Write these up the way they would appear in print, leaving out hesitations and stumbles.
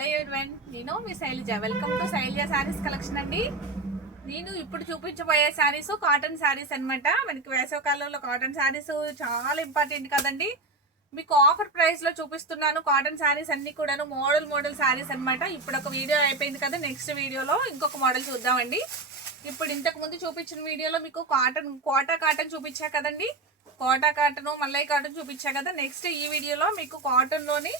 Hello everyone, నేను మీ Shailaja. Welcome to Shailaja saris collection అండి. నేను ఇప్పుడు చూపించబోయే శారీస్ కాటన్ శారీస్ అనమాట. మనకి వేసవకాలంలో కాటన్ శారీస్ చాలా ఇంపార్టెంట్ కదండి. మీకు ఆఫర్ ప్రైస్ లో చూపిస్తున్నాను కాటన్ శారీస్ అన్ని కూడాను. మోడల్ శారీస్ అనమాట. ఇప్పుడు ఒక వీడియో అయిపోయింది కదా, నెక్స్ట్ వీడియోలో ఇంకొక మోడల్ చూద్దామండి. ఇప్పుడు ఇంతకు ముందు చూపించిన వీడియోలో మీకు కోటా కాటన్ చూపించా కదండి. కోటా కాటన్, మల్లై కాటన్ చూపించా కదా. నెక్స్ట్ ఈ వీడియోలో మీకు కాటన్ లోని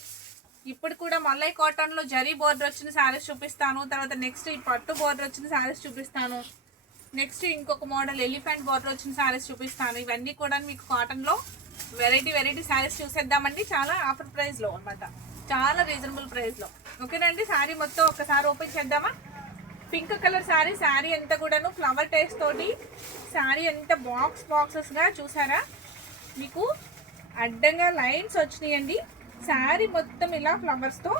ఇప్పుడు కూడా మల్లై కాటన్ లో జరీ బోర్డర్ వచ్చిన శారీస్ చూపిస్తాను. తర్వాత నెక్స్ట్ ఈ పట్టు బోర్డర్ వచ్చిన శారీస్ చూపిస్తాను. నెక్స్ట్ ఇంకొక మోడల్ ఎలిఫెంట్ బోర్డర్ వచ్చిన శారీస్ చూపిస్తాను. ఇవన్నీ కూడా మీకు కాటన్ లో వెరైటీ శారీస్ చూసేద్దామండి. చాలా ఆఫర్ ప్రైస్ లో అనమాట, చాలా రీజనబుల్ ప్రైస్ లో. ఓకేనండి, శారీ మొత్తం ఒకసారి ఓపెన్ చేద్దామా. పింక్ కలర్ శారీ అంతా కూడాను ఫ్లవర్ టేస్ట్ తోటి శారీ అంతా బాక్సెస్ గా చూసారా. మీకు అడ్డంగా లైన్స్ వచ్చినాయండి. శారీ మొత్తం ఇలా ఫ్లవర్స్ తో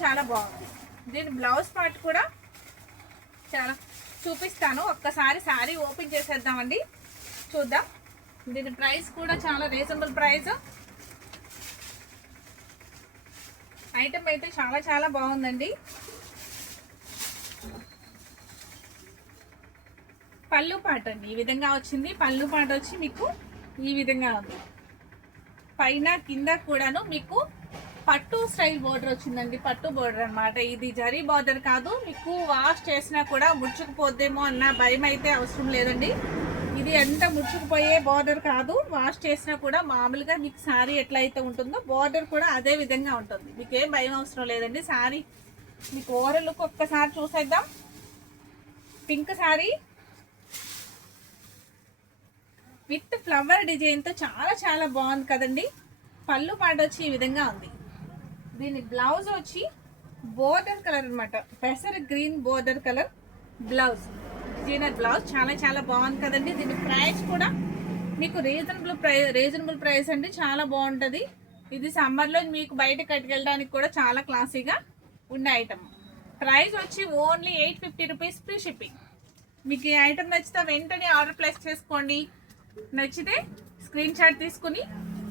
చాలా బాగుంది. దీని బ్లౌజ్ పార్ట్ కూడా చాలా చూపిస్తాను. ఒక్కసారి శారీ ఓపెన్ చేసేద్దామండి, చూద్దాం. దీని ప్రైస్ కూడా చాలా రీజనబుల్ ప్రైస్. ఐటమ్ అయితే చాలా బాగుందండి. పళ్ళు పాట అండి ఈ విధంగా వచ్చింది. పళ్ళు పాట వచ్చి మీకు ఈ విధంగా ఉంది. పైన కింద కూడాను మీకు పట్టు స్టైల్ బోర్డర్ వచ్చిందండి. పట్టు బోర్డర్ అనమాట. ఇది జరీ బోర్డర్ కాదు. మీకు వాష్ చేసినా కూడా ముడుచుకుపోద్దేమో అన్న భయం అయితే అవసరం లేదండి. ఇది ఎంత ముడుచుకుపోయే బోర్డర్ కాదు. వాష్ చేసినా కూడా మామూలుగా మీకు శారీ ఎట్లా అయితే ఉంటుందో బోర్డర్ కూడా అదే విధంగా ఉంటుంది. మీకు ఏం భయం అవసరం లేదండి. శారీ మీకు ఓవరాల్ లుక్ ఒక్కసారి చూసేద్దాం. Pink sari with flower design తో చాలా బాగుంది కదండి. పళ్ళు పాట వచ్చి ఈ విధంగా ఉంది. దీని బ్లౌజ్ వచ్చి బోర్డర్ కలర్ అనమాట. పెసర్ green border colour blouse, designer blouse. చాలా బాగుంది కదండి. దీని ప్రైస్ కూడా మీకు రీజనబుల్ ప్రైస్ అండి. చాలా బాగుంటుంది. ఇది సమ్మర్లో మీకు బయట కట్టుకెళ్ళడానికి కూడా చాలా క్లాసీగా ఉండే ఐటమ్. ప్రైస్ వచ్చి ఓన్లీ 850 రూపీస్ ఫ్రీ షిప్పింగ్. మీకు ఈ ఐటమ్ నచ్చితే వెంటనే ఆర్డర్ ప్లేస్ చేసుకోండి. నచ్చితే స్క్రీన్ షాట్ తీసుకుని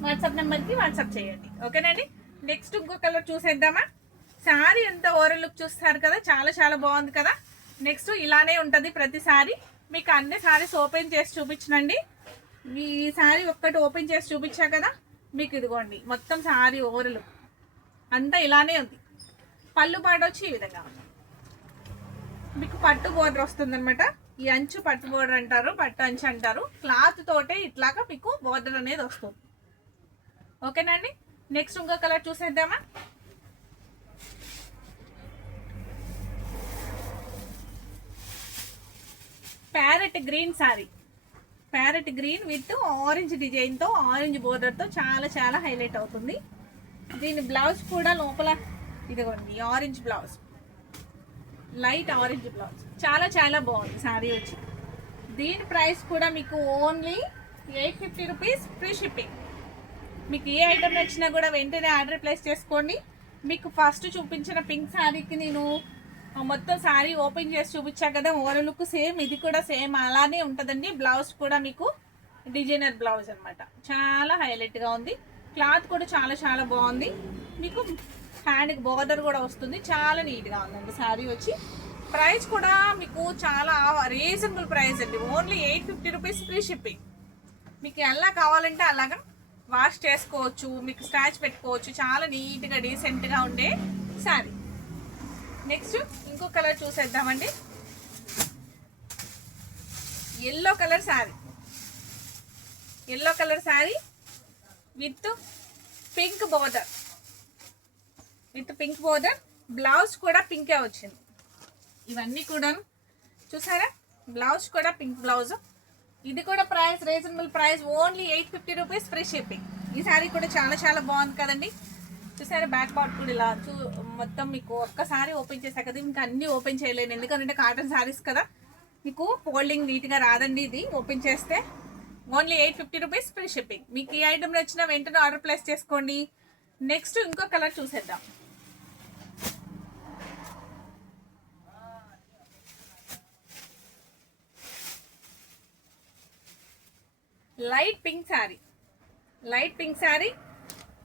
వాట్సాప్ నెంబర్కి వాట్సాప్ చేయండి. ఓకేనండి. నెక్స్ట్ ఇంకో కలర్ చూసేద్దామా. శారీ అంతా ఓవరాల్ లుక్ చూస్తారు కదా, చాలా బాగుంది కదా. నెక్స్ట్ ఇలానే ఉంటుంది ప్రతిసారి. మీకు అన్ని శారీస్ ఓపెన్ చేసి చూపించనండి. ఈ శారీ ఒక్కటి ఓపెన్ చేసి చూపించా కదా, మీకు ఇదిగోండి మొత్తం శారీ ఓవరాల్ లుక్ అంతా ఇలానే ఉంది. పళ్ళు పాట వచ్చి ఈ విధంగా ఉంది. మీకు పట్టు బోర్డర్ వస్తుంది అనమాట. ఈ అంచు పట్టు బోర్డర్ అంటారు, పట్టు అంచు అంటారు. క్లాత్ తోటే ఇట్లాగా మీకు బోర్డర్ అనేది వస్తుంది. ఓకేనండి. నెక్స్ట్ ఇంకో కలర్ చూసేద్దామా. Parrot green sari, parrot green with orange design తో, ఆరెంజ్ బోర్డర్ తో చాలా హైలైట్ అవుతుంది. దీని బ్లౌజ్ కూడా లోపల ఇదిగోండి orange blouse, light orange blouse. చాలా బాగుంది శారీ వచ్చి. దీని ప్రైస్ కూడా మీకు ఓన్లీ 850 రూపీస్ ఫ్రీ షిప్పింగ్. మీకు ఏ ఐటమ్ నచ్చినా కూడా వెంటనే ఆర్డర్ ప్లేస్ చేసుకోండి. మీకు ఫస్ట్ చూపించిన పింక్ శారీకి నేను మొత్తం శారీ ఓపెన్ చేసి చూపించా కదా, ఓవరాల్ లుక్ సేమ్. ఇది కూడా సేమ్ అలానే ఉంటుందండి. బ్లౌజ్ కూడా మీకు డిజైనర్ బ్లౌజ్ అనమాట. చాలా హైలైట్గా ఉంది. క్లాత్ కూడా చాలా బాగుంది. మీకు హ్యాండ్కి బోర్డర్ కూడా వస్తుంది. చాలా నీట్గా ఉందండి శారీ వచ్చి. ప్రైస్ కూడా మీకు చాలా రీజనబుల్ ప్రైస్ అండి. Only 850 rupees free shipping. మీకు ఎలా కావాలంటే అలాగా వాష్ చేసుకోవచ్చు, మీకు స్టాచ్ పెట్టుకోవచ్చు. చాలా నీట్గా డీసెంట్గా ఉండే శారీ. నెక్స్ట్ ఇంకో కలర్ చూసేద్దామండి. Yellow colour sari with pink border, blouse కూడా పింకే వచ్చింది. ఇవన్నీ కూడా చూసారా, బ్లౌజ్ కూడా పింక్ బ్లౌజ్. ఇది కూడా price reasonable price, only 850 rupees free shipping. ఈ శారీ కూడా చాలా బాగుంది కదండి. చూసారా, బ్యాక్ పార్ట్ కూడా ఇలా మొత్తం మీకు ఒక్కసారి ఓపెన్ చేసా కదా, ఇంకా అన్ని ఓపెన్ చేయలేను ఎందుకంటే కాటన్ శారీస్ కదా, మీకు ఫోల్డింగ్ నీట్గా రాదండి. ఇది ఓపెన్ చేస్తే ఓన్లీ 850 రూపీస్ ఫ్రీ షిప్పింగ్. మీకు ఈ ఐటమ్ నచ్చినా వెంటనే ఆర్డర్ ప్లేస్ చేసుకోండి. నెక్స్ట్ ఇంకో కలర్ చూసేద్దాం. లైట్ పింక్ శారీ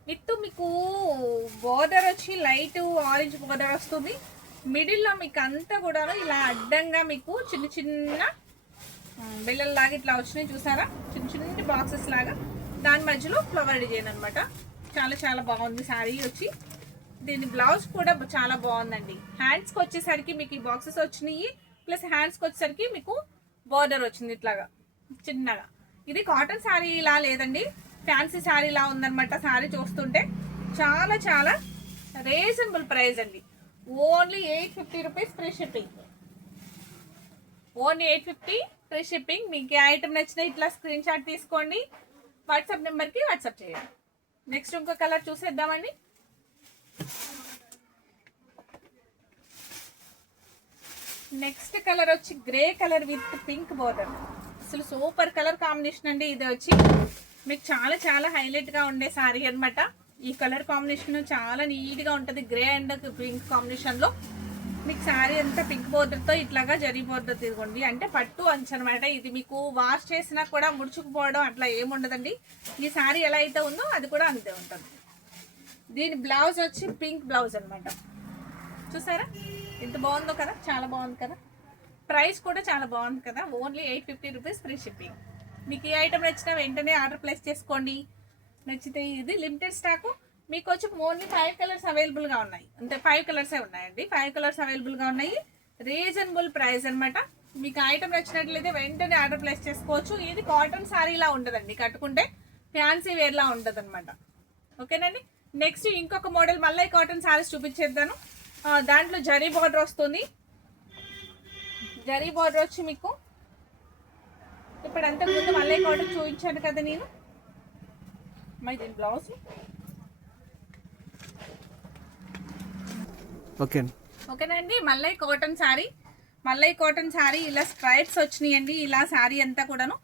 విత్ మీకు బోర్డర్ వచ్చి లైట్ ఆరెంజ్ బోర్డర్ వస్తుంది. మిడిల్లో మీకు అంతా కూడా ఇలా అడ్డంగా మీకు చిన్న చిన్న బిళ్ళల్లాగా ఇట్లా వచ్చినాయి చూసారా, చిన్న చిన్న బాక్సెస్ లాగా. దాని మధ్యలో ఫ్లవర్ డిజైన్ అనమాట. చాలా చాలా బాగుంది శారీ వచ్చి. దీని బ్లౌజ్ కూడా చాలా బాగుందండి. హ్యాండ్స్కి వచ్చేసరికి మీకు ఈ బాక్సెస్ వచ్చినాయి, ప్లస్ హ్యాండ్స్కి వచ్చేసరికి మీకు బోర్డర్ వచ్చింది ఇట్లాగా చిన్నగా. ఇది కాటన్ శారీ ఇలా లేదండి, ఫ్యాన్సీ శారీ ఇలా ఉందన్నమాట. శారీ చూస్తుంటే చాలా చాలా రీజనబుల్ ప్రైస్ అండి. Only 850 rupees free shipping. Only 850 free shipping. మీకు ఏ ఐటమ్ నచ్చినా ఇట్లా స్క్రీన్ షాట్ తీసుకోండి, వాట్సాప్ నెంబర్కి వాట్సాప్ చేయండి. నెక్స్ట్ ఇంకో కలర్ చూసేద్దామండి. నెక్స్ట్ కలర్ వచ్చి grey colour with pink border. అసలు సూపర్ కలర్ కాంబినేషన్ అండి. ఇది వచ్చి మీకు చాలా చాలా హైలైట్గా ఉండే శారీ అనమాట. ఈ కలర్ కాంబినేషన్ చాలా నీట్గా ఉంటుంది. గ్రే అండ్ పింక్ కాంబినేషన్లో మీకు శారీ అంతా పింక్ బోర్డర్తో ఇట్లాగా జరీ బోర్డర్ తిరగండి. అంటే పట్టు అంచు అనమాట. ఇది మీకు వాష్ చేసినా కూడా ముడుచుకుపోవడం అట్లా ఏముండదండి. ఈ శారీ ఎలా అయితే ఉందో అది కూడా అంతే ఉంటుంది. దీని బ్లౌజ్ వచ్చి పింక్ బ్లౌజ్ అనమాట. చూసారా ఎంత బాగుందో కదా, చాలా బాగుంది కదా. ప్రైస్ కూడా చాలా బాగుంది కదా. Only 850 rupees free shipping. మీకు ఏ ఐటమ్ నచ్చినా వెంటనే ఆర్డర్ ప్లేస్ చేసుకోండి. నచ్చితే ఇది లిమిటెడ్ స్టాకు. మీకు వచ్చి ఓన్లీ 5 కలర్స్ అవైలబుల్గా ఉన్నాయి. అంటే 5 కలర్సే ఉన్నాయండి. 5 కలర్స్ అవైలబుల్గా ఉన్నాయి. రీజనబుల్ ప్రైస్ అనమాట. మీకు ఐటమ్ నచ్చినట్లయితే వెంటనే ఆర్డర్ ప్లేస్ చేసుకోవచ్చు. ఇది కాటన్ శారీలా ఉండదండి, కట్టుకుంటే ఫ్యాన్సీ వేర్లా ఉంటుంది అనమాట. ఓకేనండి. నెక్స్ట్ ఇంకొక మోడల్ మళ్ళీ కాటన్ శారీస్ చూపించేద్దాను. దాంట్లో జరీ బార్డర్ వస్తుంది. జరీ బార్డర్ వచ్చి మీకు ఇప్పుడు అంతకుముందు మళ్ళీ కాటన్ చూపించాను కదా నేను. మరి దీని బ్లౌజ్ ఓకేనండి. మళ్ళీ కాటన్ శారీ ఇలా స్ట్రైప్స్ వచ్చినాయండి. ఇలా శారీ అంతా కూడాను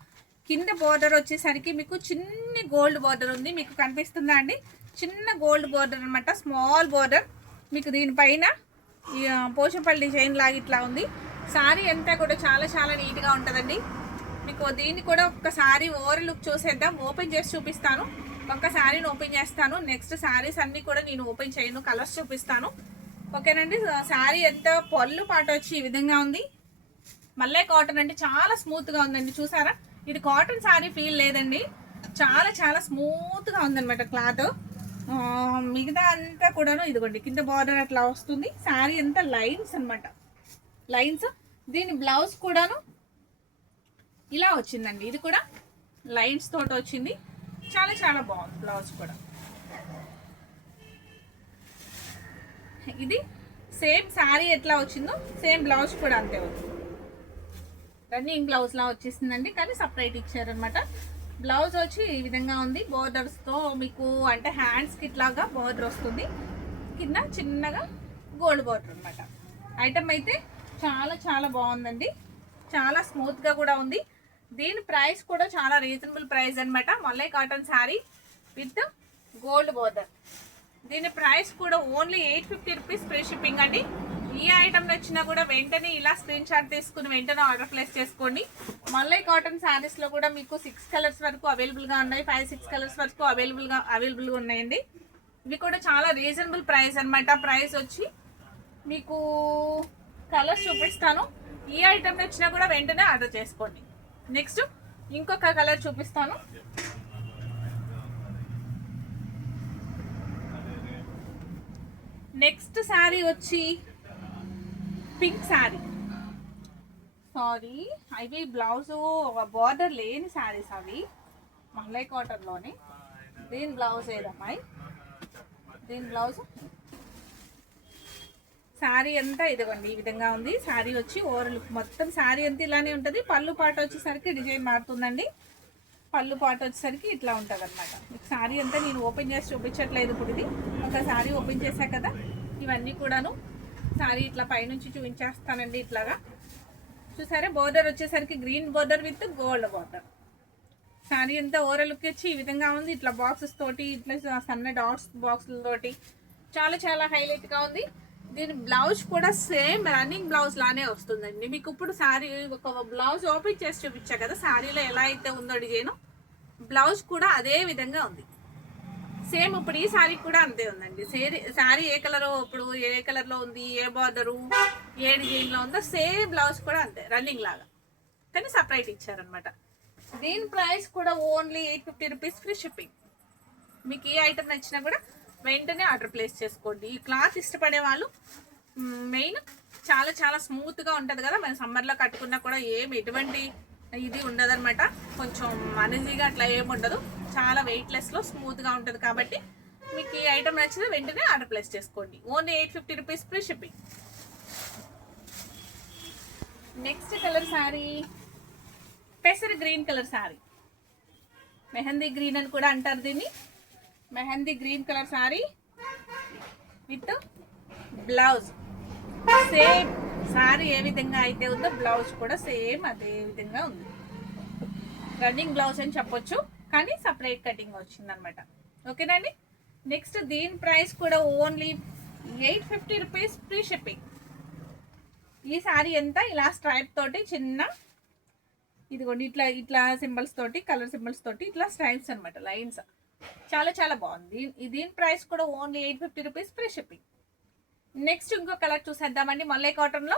కింద బోర్డర్ వచ్చేసరికి మీకు చిన్న గోల్డ్ బోర్డర్ ఉంది. మీకు కనిపిస్తుందా అండి? చిన్న గోల్డ్ బోర్డర్ అనమాట, స్మాల్ బోర్డర్. మీకు దీనిపైన పోచంపల్లి డిజైన్ లాగా ఇట్లా ఉంది. శారీ అంతా కూడా చాలా చాలా నీట్గా ఉంటుందండి. మీకు దీన్ని కూడా ఒక్కసారి ఓవర్ లుక్ చూసేద్దాం. ఓపెన్ చేసి చూపిస్తాను. ఒక్క శారీని ఓపెన్ చేస్తాను. నెక్స్ట్ శారీస్ అన్నీ కూడా నేను ఓపెన్ చేయను, కలర్స్ చూపిస్తాను. ఓకేనండి. శారీ ఎంత పళ్ళు పాట వచ్చి ఈ విధంగా ఉంది. మళ్ళీ కాటన్ అంటే చాలా స్మూత్గా ఉందండి. చూసారా, ఇది కాటన్ శారీ ఫీల్ లేదండి. చాలా చాలా స్మూత్గా ఉందన్నమాట క్లాత్. మిగతా అంతా కూడాను ఇదిగోండి కింద బార్డర్ అట్లా వస్తుంది. శారీ అంతా లైన్స్ అనమాట, లైన్స్. దీని బ్లౌజ్ కూడాను ఇలా వచ్చిందండి. ఇది కూడా లైన్స్ తోటి వచ్చింది. చాలా చాలా బాగుంది బ్లౌజ్ కూడా. ఇది సేమ్ శారీ ఎట్లా వచ్చిందో సేమ్ బ్లౌజ్ కూడా అంతే వచ్చింది. రన్నింగ్ బ్లౌజ్ లా వచ్చేసిందండి, కానీ సపరేట్ ఇచ్చారనమాట. బ్లౌజ్ వచ్చి ఈ విధంగా ఉంది. బోర్డర్స్తో మీకు అంటే హ్యాండ్స్కి ఇట్లాగా బోర్డర్ వస్తుంది. కింద చిన్నగా గోల్డ్ బోర్డర్ అనమాట. ఐటమ్ అయితే చాలా చాలా బాగుందండి. చాలా స్మూత్గా కూడా ఉంది. దీని ప్రైస్ కూడా చాలా రీజనబుల్ ప్రైస్ అనమాట. మల్లై cotton sari with gold border. దీని ప్రైస్ కూడా ఓన్లీ 850 రూపీస్ ఫ్రీ షిప్పింగ్ అండి. ఈ ఐటమ్ నచ్చినా కూడా వెంటనే ఇలా స్క్రీన్ షాట్ తీసుకుని వెంటనే ఆర్డర్ ప్లేస్ చేసుకోండి. మల్లై కాటన్ శారీస్లో కూడా మీకు 6 కలర్స్ వరకు అవైలబుల్గా ఉన్నాయి. 5-6 కలర్స్ వరకు అవైలబుల్గా ఉన్నాయండి. ఇవి కూడా చాలా రీజనబుల్ ప్రైస్ అనమాట. ప్రైస్ వచ్చి మీకు కలర్స్ చూపిస్తాను. ఈ ఐటమ్ నచ్చినా కూడా వెంటనే ఆర్డర్ చేసుకోండి. నెక్స్ట్ ఇంకొక కలర్ చూపిస్తాను. నెక్స్ట్ శారీ వచ్చి పింక్ శారీ. సారీ, అవి బ్లౌజ్ బార్డర్ లేని శారీస్ అవి మల్లై కాటన్లోనే. దీని బ్లౌజ్ ఏదమ్మాయి, దీని బ్లౌజ్ శారీ అంతా ఇదిగోండి ఈ విధంగా ఉంది. శారీ వచ్చి ఓవర్ లుక్ మొత్తం శారీ అంతా ఇలానే ఉంటుంది. పళ్ళు పాట వచ్చేసరికి డిజైన్ మారుతుందండి. పళ్ళు పాట వచ్చేసరికి ఇట్లా ఉంటుంది అనమాట. మీకు శారీ అంతా నేను ఓపెన్ చేసి చూపించట్లేదు. ఇప్పుడు ఇది ఒక శారీ ఓపెన్ చేశా కదా, ఇవన్నీ కూడాను శారీ ఇట్లా పైనుంచి చూపించేస్తానండి. ఇట్లాగా చూసారా, బోర్డర్ వచ్చేసరికి green border with gold border. Sari అంతా ఓవర్ లుక్ వచ్చి ఈ విధంగా ఉంది. ఇట్లా బాక్సెస్ తోటి, ఇట్లా సన్న డాట్స్ బాక్సులతోటి చాలా చాలా హైలైట్గా ఉంది. దీని బ్లౌజ్ కూడా సేమ్ రన్నింగ్ బ్లౌజ్ లానే వస్తుందండి. మీకు ఇప్పుడు శారీ ఒక బ్లౌజ్ ఓపెన్ చేసి చూపించా కదా, శారీలో ఎలా అయితే ఉందో డిజైన్, బ్లౌజ్ కూడా అదే విధంగా ఉంది. సేమ్ ఇప్పుడు ఈ శారీ కూడా అంతే ఉందండి. శారీ ఏ కలర్, ఇప్పుడు ఏ కలర్ లో ఉంది, ఏ బార్డరు, ఏ డిజైన్ లో ఉందో సేమ్ బ్లౌజ్ కూడా అంతే రన్నింగ్ లాగా, కానీ సపరేట్ ఇచ్చారనమాట. దీని ప్రైస్ కూడా ఓన్లీ 850 రూపీస్, ఫ్రీ షిప్పింగ్. మీకు ఏ ఐటమ్ నచ్చినా కూడా వెంటనే ఆర్డర్ ప్లేస్ చేసుకోండి. ఈ క్లాత్ ఇష్టపడే వాళ్ళు మెయిన్ చాలా చాలా స్మూత్గా ఉంటుంది కదా, మన సమ్మర్లో కట్టుకున్నా కూడా ఎటువంటి ఇది ఉండదన్నమాట. కొంచెం అనీజీగా అట్లా ఏముండదు, చాలా వెయిట్లెస్లో స్మూత్గా ఉంటుంది. కాబట్టి మీకు ఈ ఐటమ్ నచ్చితే వెంటనే ఆర్డర్ ప్లేస్ చేసుకోండి. Only 850 rupees, free shipping. Next colour sari పెసర్ green colour sari, mehndi green అని కూడా అంటారు దీన్ని. Mehndi green colour sari with blouse same sari ఏ విధంగా అయితే ఉందో బ్లౌజ్ కూడా సేమ్ అదే విధంగా ఉంది. రన్నింగ్ బ్లౌజ్ అని చెప్పొచ్చు, కానీ సపరేట్ కటింగ్ వచ్చింది అనమాట. ఓకేనండి. నెక్స్ట్ దీని ప్రైస్ కూడా ఓన్లీ 850 రూపీస్, ఫ్రీ షిప్పింగ్. ఈ శారీ ఎంత ఇలా స్ట్రైప్ తోటి చిన్న ఇదిగోండి ఇట్లా ఇట్లా సింబల్స్ తోటి, కలర్ సింబల్స్ తోటి ఇట్లా స్ట్రైప్స్ అనమాట, లైన్స్. చాలా చాలా బాగుంది. దీని ప్రైస్ కూడా only 850 rupees, free shipping. Next ఇంకో కలర్ చూసేద్దామండి. మల్లై కాటన్లో,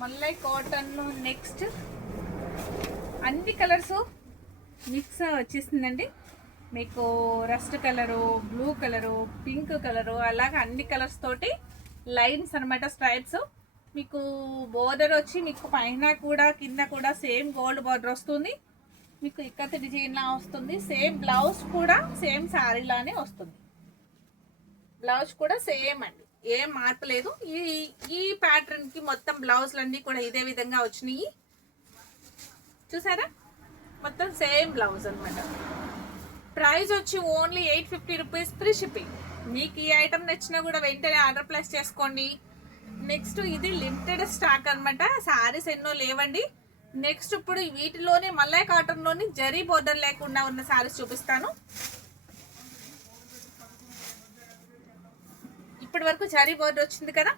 మల్లై కాటన్లో నెక్స్ట్ అన్ని కలర్స్ మిక్స్ వచ్చేసిందండి. మీకు rust colour, blue colour, pink colour, అలాగే అన్ని కలర్స్ తోటి లైన్స్ అనమాట, స్ట్రైప్స్. మీకు బోర్డర్ వచ్చి మీకు పైన కూడా కింద కూడా సేమ్ గోల్డ్ బోర్డర్ వస్తుంది. మీకు ఇక్కత డిజైన్ లా వస్తుంది. సేమ్ బ్లౌజ్ కూడా సేమ్ శారీ లానే వస్తుంది. బ్లౌజ్ కూడా సేమ్ అండి, ఏం మార్పు లేదు. ఈ ప్యాటర్న్ కి మొత్తం బ్లౌజ్లన్నీ కూడా ఇదే విధంగా వచ్చినాయి. చూసారా, మొత్తం సేమ్ బ్లౌజ్ అనమాట. ప్రైస్ వచ్చి ఓన్లీ 850 రూపీస్, ఫ్రీ షిప్పింగ్. మీకు ఈ ఐటమ్ నచ్చినా కూడా వెంటనే ఆర్డర్ ప్లేస్ చేసుకోండి. నెక్స్ట్ ఇది లిమిటెడ్ స్టాక్ అనమాట, శారీస్ ఎన్నో లేవండి. నెక్స్ట్ ఇప్పుడు వీటిలోనే మల్లై కాటన్లోని జరీ బోర్డర్ లేకుండా ఉన్న శారీస్ చూపిస్తాను. ఇప్పటి వరకు జరీ బోర్డర్ వచ్చింది కదా,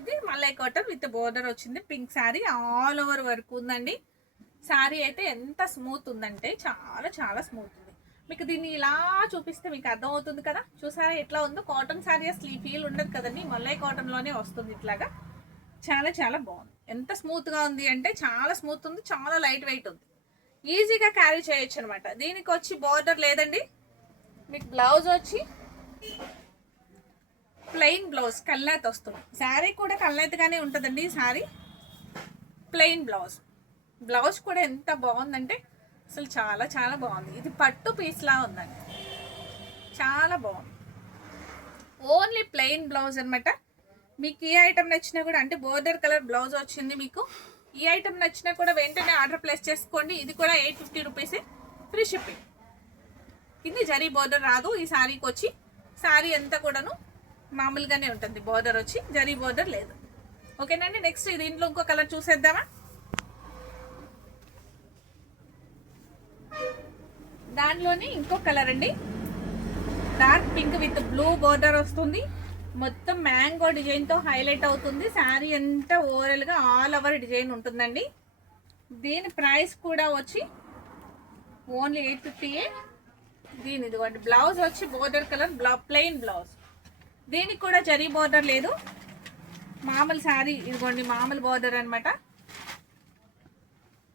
ఇది మల్లై కాటన్ విత్ బోర్డర్ వచ్చింది. Pink sari all over work ఉందండి. శారీ అయితే ఎంత స్మూత్ ఉందంటే చాలా చాలా స్మూత్ ఉంది. మీకు దీన్ని ఇలా చూపిస్తే మీకు అర్థమవుతుంది కదా. చూసారా ఎట్లా ఉందో. కాటన్ శారీ అసలు ఈ ఫీల్ ఉండదు కదండి, మల్లై కాటన్లోనే వస్తుంది ఇట్లాగా. చాలా చాలా బాగుంది. ఎంత స్మూత్గా ఉంది అంటే చాలా స్మూత్ ఉంది, చాలా లైట్ వెయిట్ ఉంది, ఈజీగా క్యారీ చేయొచ్చు అనమాట. దీనికి వచ్చి బోర్డర్ లేదండి. మీకు బ్లౌజ్ వచ్చి ప్లెయిన్ బ్లౌజ్, కల్నేత వస్తుంది. శారీ కూడా కల్నేతగానే ఉంటుందండి. శారీ ప్లెయిన్ బ్లౌజ్, బ్లౌజ్ కూడా ఎంత బాగుందంటే అసలు చాలా చాలా బాగుంది. ఇది పట్టు పీస్లా ఉందండి, చాలా బాగుంది. ఓన్లీ ప్లెయిన్ బ్లౌజ్ అనమాట. మీకు ఏ ఐటమ్ నచ్చినా కూడా, అంటే బోర్డర్ కలర్ బ్లౌజ్ వచ్చింది. మీకు ఈ ఐటమ్ నచ్చినా కూడా వెంటనే ఆర్డర్ ప్లేస్ చేసుకోండి. ఇది కూడా 850 రూపీసే, ఫ్రీ షిప్పింగ్. ఇది జరీ బోర్డర్ రాదు ఈ శారీకి వచ్చి. శారీ అంతా కూడాను మామూలుగానే ఉంటుంది, బోర్డర్ వచ్చి జరీ బోర్డర్ లేదు. ఓకేనండి. నెక్స్ట్ దీంట్లో ఇంకో కలర్ చూసేద్దామా. దానిలోని ఇంకో కలర్ అండి, dark pink with blue border వస్తుంది. మొత్తం మ్యాంగో డిజైన్తో హైలైట్ అవుతుంది. శారీ అంతా ఓవరాల్గా ఆల్ ఓవర్ డిజైన్ ఉంటుందండి. దీని ప్రైస్ కూడా వచ్చి ఓన్లీ 850. దీని ఇదిగోండి బ్లౌజ్ వచ్చి బోర్డర్ కలర్ ప్లెయిన్ బ్లౌజ్. దీనికి కూడా జరీ బోర్డర్ లేదు, మామూలు శారీ. ఇదిగోండి మామూలు బోర్డర్ అనమాట,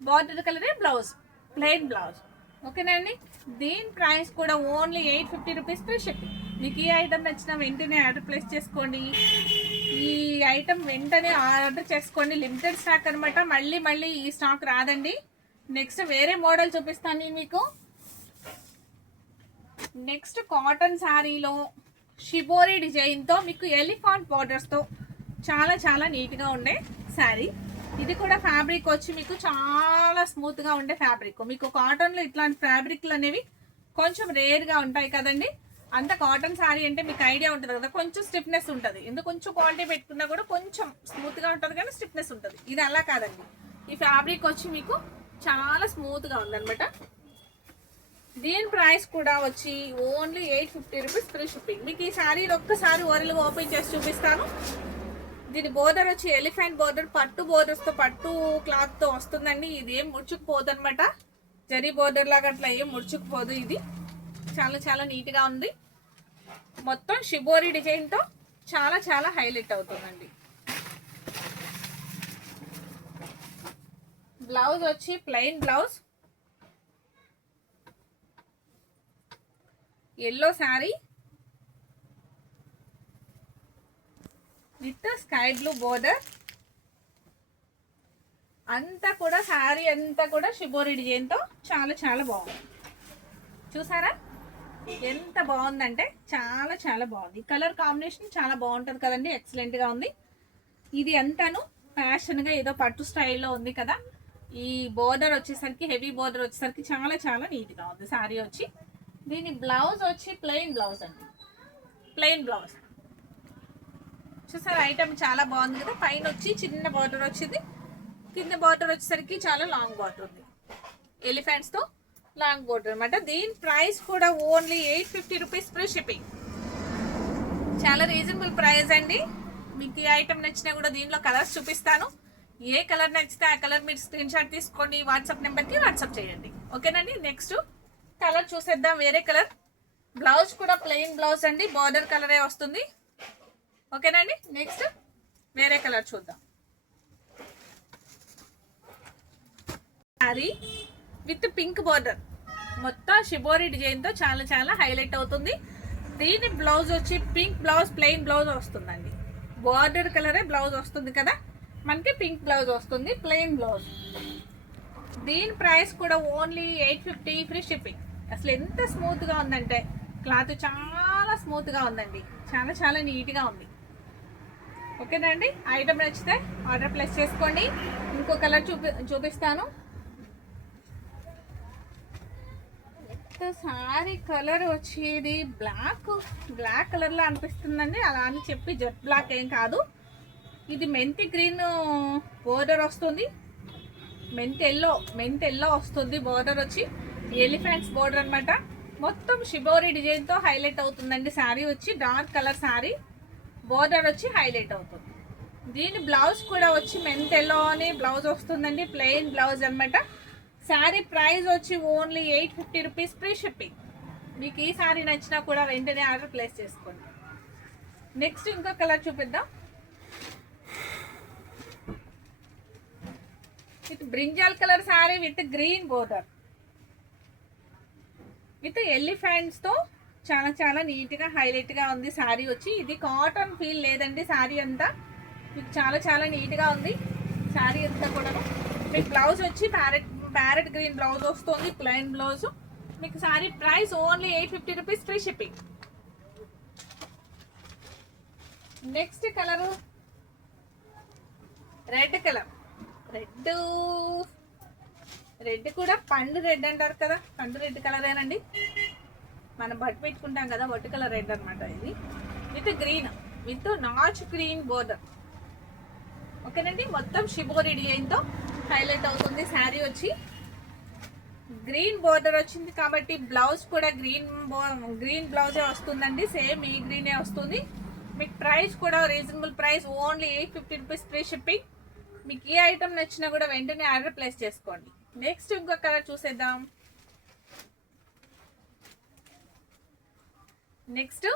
బోర్డర్ కలరే బ్లౌజ్, ప్లెయిన్ బ్లౌజ్. ఓకేనండి. దీని ప్రైస్ కూడా ఓన్లీ 850 రూపీస్, ఫ్రీ షిప్పింగ్. మీకు ఈ ఐటమ్ నచ్చిన వెంటనే ఆర్డర్ ప్లేస్ చేసుకోండి. ఈ ఐటమ్ వెంటనే ఆర్డర్ చేసుకోండి. లిమిటెడ్ స్టాక్ అనమాట, మళ్ళీ మళ్ళీ ఈ స్టాక్ రాదండి. నెక్స్ట్ వేరే మోడల్ చూపిస్తాను మీకు. నెక్స్ట్ కాటన్ శారీలో షిబోరి డిజైన్తో మీకు ఎలిఫాంట్ బార్డర్స్తో చాలా చాలా నీట్గా ఉండే శారీ. ఇది కూడా ఫ్యాబ్రిక్ వచ్చి మీకు చాలా స్మూత్గా ఉండే ఫ్యాబ్రిక్. మీకు కాటన్లో ఇట్లాంటి ఫ్యాబ్రిక్లు అనేవి కొంచెం రేర్గా ఉంటాయి కదండి. అంత కాటన్ శారీ అంటే మీకు ఐడియా ఉంటుంది కదా, కొంచెం స్టిఫ్నెస్ ఉంటుంది. ఎందుకు కొంచెం క్వాలిటీ పెట్టుకున్నా కూడా కొంచెం స్మూత్గా ఉంటుంది కానీ స్టిఫ్నెస్ ఉంటుంది. ఇది అలా కాదండి, ఈ ఫ్యాబ్రిక్ వచ్చి మీకు చాలా స్మూత్గా ఉందన్నమాట. దీని ప్రైస్ కూడా వచ్చి ఓన్లీ 850 రూపీస్, ఫ్రీ షిప్పింగ్. మీకు ఈ శారీ ఒక్కసారి ఓరల్గా ఓపెన్ చేసి చూపిస్తాను. దీని బోర్డర్ వచ్చి ఎలిఫెంట్ బోర్డర్, పట్టు బోర్డర్స్తో, పట్టు క్లాత్తో వస్తుందండి. ఇది ఏం ముడుచుకుపోదు అనమాట. జరీ బోర్డర్ లాగా అట్లా ఏం ముడుచుకుపోదు. ఇది చాలా చాలా నీట్గా ఉంది. మొత్తం షిబోరి డిజైన్తో చాలా చాలా హైలైట్ అవుతుందండి. బ్లౌజ్ వచ్చి plain blouse, yellow sari with sky blue border. అంతా కూడా శారీ అంతా కూడా షిబోరి డిజైన్తో చాలా చాలా బాగుంది. చూసారా ఎంత బాగుందంటే చాలా చాలా బాగుంది. కలర్ కాంబినేషన్ చాలా బాగుంటుంది కదండి, ఎక్సలెంట్గా ఉంది. ఇది అంతాను ఫ్యాషన్గా ఏదో పట్టు స్టైల్లో ఉంది కదా. ఈ బోర్డర్ వచ్చేసరికి హెవీ బోర్డర్ వచ్చేసరికి చాలా చాలా నీట్గా ఉంది శారీ వచ్చి. దీని బ్లౌజ్ వచ్చి ప్లెయిన్ బ్లౌజ్ అండి, ప్లెయిన్ బ్లౌజ్. చూసారా ఐటమ్ చాలా బాగుంది కదా. పైన వచ్చి చిన్న బార్డర్ వచ్చింది, కింద బార్డర్ వచ్చేసరికి చాలా లాంగ్ బార్డర్ ఉంది. ఎలిఫెంట్స్తో లాంగ్ బార్డర్ అనమాట. దీని ప్రైస్ కూడా ఓన్లీ 850 రూపీస్ ఫ్రీ షిప్పింగ్. చాలా రీజనబుల్ ప్రైస్ అండి. మీకు ఈ ఐటమ్ నచ్చినా కూడా దీనిలో కలర్స్ చూపిస్తాను. ఏ కలర్ నచ్చితే ఆ కలర్ మీరు స్క్రీన్ షాట్ తీసుకోండి, వాట్సాప్ నెంబర్కి వాట్సాప్ చేయండి. ఓకేనండి. నెక్స్ట్ కలర్ చూసేద్దాం. వేరే కలర్. బ్లౌజ్ కూడా ప్లెయిన్ బ్లౌజ్ అండి, బార్డర్ కలరే వస్తుంది. ఓకేనండి. నెక్స్ట్ వేరే కలర్ చూద్దాం. శారీ విత్ పింక్ బార్డర్, మొత్తం షిబోరి డిజైన్తో చాలా చాలా హైలైట్ అవుతుంది. దీని బ్లౌజ్ వచ్చి పింక్ బ్లౌజ్, ప్లెయిన్ బ్లౌజ్ వస్తుందండి. బార్డర్ కలరే బ్లౌజ్ వస్తుంది కదా, మనకి పింక్ బ్లౌజ్ వస్తుంది, ప్లెయిన్ బ్లౌజ్. దీని ప్రైస్ కూడా ఓన్లీ 850 ఫ్రీ షిప్పింగ్. అసలు ఎంత స్మూత్గా ఉందంటే క్లాత్ చాలా స్మూత్గా ఉందండి, చాలా చాలా నీట్గా ఉంది. ఓకేనండి. ఐటమ్ నచ్చితే ఆర్డర్ ప్లేస్ చేసుకోండి. ఇంకో కలర్ చూపిస్తాను. సారీ కలర్ వచ్చేది బ్లాక్ కలర్లో అనిపిస్తుందండి. అలా అని చెప్పి జెట్ బ్లాక్ ఏం కాదు. ఇది మెంతి గ్రీన్ బోర్డర్ వస్తుంది, మెంతి ఎల్లో వస్తుంది. బోర్డర్ వచ్చి ఎలిఫెంట్స్ బోర్డర్ అనమాట. మొత్తం షిబోరి డిజైన్తో హైలైట్ అవుతుందండి. శారీ వచ్చి డార్క్ కలర్ శారీ, బోర్డర్ వచ్చి హైలైట్ అవుతుంది. దీని బ్లౌజ్ కూడా వచ్చి మెంతి ఎల్లో అని బ్లౌజ్ వస్తుందండి, ప్లెయిన్ బ్లౌజ్ అనమాట. శారీ ప్రైస్ వచ్చి ఓన్లీ 850 రూపీస్ ఫ్రీ షిప్పింగ్. మీకు ఈ శారీ నచ్చినా కూడా వెంటనే ఆర్డర్ ప్లేస్ చేసుకోండి. నెక్స్ట్ ఇంకో కలర్ చూపిద్దాం. With brinjal colour sari with green border with ఎలిఫెంట్స్తో చాలా చాలా నీట్గా హైలైట్గా ఉంది శారీ వచ్చి. ఇది కాటన్ ఫీల్ లేదండి శారీ అంతా, మీకు చాలా చాలా నీట్గా ఉంది శారీ అంతా కూడా. మీకు బ్లౌజ్ వచ్చి ప్యారెట్ గ్రీన్ బ్లౌజ్ వస్తుంది, ప్లెయిన్ బ్లౌజ్. మీకు sari price only 850 rupees free shipping. Next colour red colour. Red కూడా పండు రెడ్ అంటారు కదా, పండు రెడ్ కలరేనండి. మనం బట్టు పెట్టుకుంటాం కదా, బట్టు కలర్ రెడ్ అనమాట. ఇది with green, with notch green border. ఓకేనండి. మొత్తం షిబోరి డిజైన్తో హైలైట్ అవుతుంది శారీ వచ్చి. గ్రీన్ బోర్డర్ వచ్చింది కాబట్టి బ్లౌజ్ కూడా గ్రీన్ బ్లౌజే వస్తుందండి, సేమ్ ఈ గ్రీనే వస్తుంది. మీకు ప్రైస్ కూడా reasonable price, only 850 rupees free shipping. మీకు ఏ ఐటమ్ నచ్చినా కూడా వెంటనే ఆర్డర్ ప్లేస్ చేసుకోండి. నెక్స్ట్ ఇంకో కలర్ చూసేద్దాం. నెక్స్ట్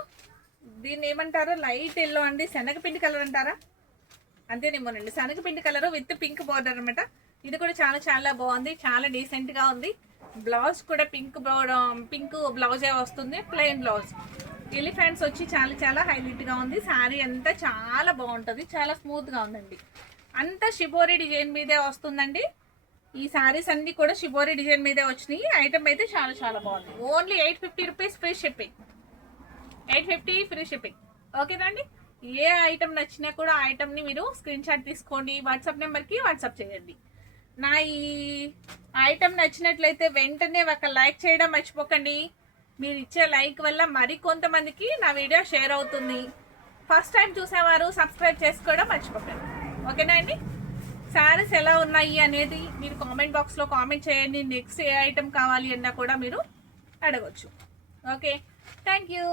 దీన్ని ఏమంటారు, లైట్ ఎల్లో అండి, శనగపిండి కలర్ అంటారా, అంతేనేమోనండి. శనగపిండి కలర్ విత్ పింక్ బార్డర్ అనమాట. ఇది కూడా చాలా చాలా బాగుంది, చాలా డీసెంట్గా ఉంది. బ్లౌజ్ కూడా పింక్ బ్లౌజే వస్తుంది, ప్లెయిన్ బ్లౌజ్. ఎలిఫెంట్స్ వచ్చి చాలా చాలా హైలైట్గా ఉంది. శారీ అంతా చాలా బాగుంటుంది, చాలా స్మూత్గా ఉందండి. అంతా షిబోరి డిజైన్ మీదే వస్తుందండి. ఈ శారీస్ అన్నీ కూడా షిబోరి డిజైన్ మీదే వచ్చినాయి. ఐటమ్ అయితే చాలా చాలా బాగుంది. Only 850 rupees free shipping. 850 free shipping. ఓకేనండి. ఏ ఐటమ్ నచ్చినా కూడా ఆ ఐటమ్ని మీరు స్క్రీన్ షాట్ తీసుకోండి, వాట్సాప్ నెంబర్కి వాట్సాప్ చేయండి. నా ఈ ఐటమ్ నచ్చినట్లయితే వెంటనే ఒక లైక్ చేయడం మర్చిపోకండి. మీరు ఇచ్చే లైక్ వల్ల మరికొంతమందికి నా వీడియో షేర్ అవుతుంది. ఫస్ట్ టైం చూసేవారు సబ్స్క్రైబ్ చేసుకోవడం మర్చిపోకండి. ఓకేనా అండి. శారీస్ ఎలా ఉన్నాయి అనేది మీరు కామెంట్ బాక్స్లో కామెంట్ చేయండి. నెక్స్ట్ ఏ ఐటమ్ కావాలి అన్నా కూడా మీరు అడగచ్చు. Okay, thank you.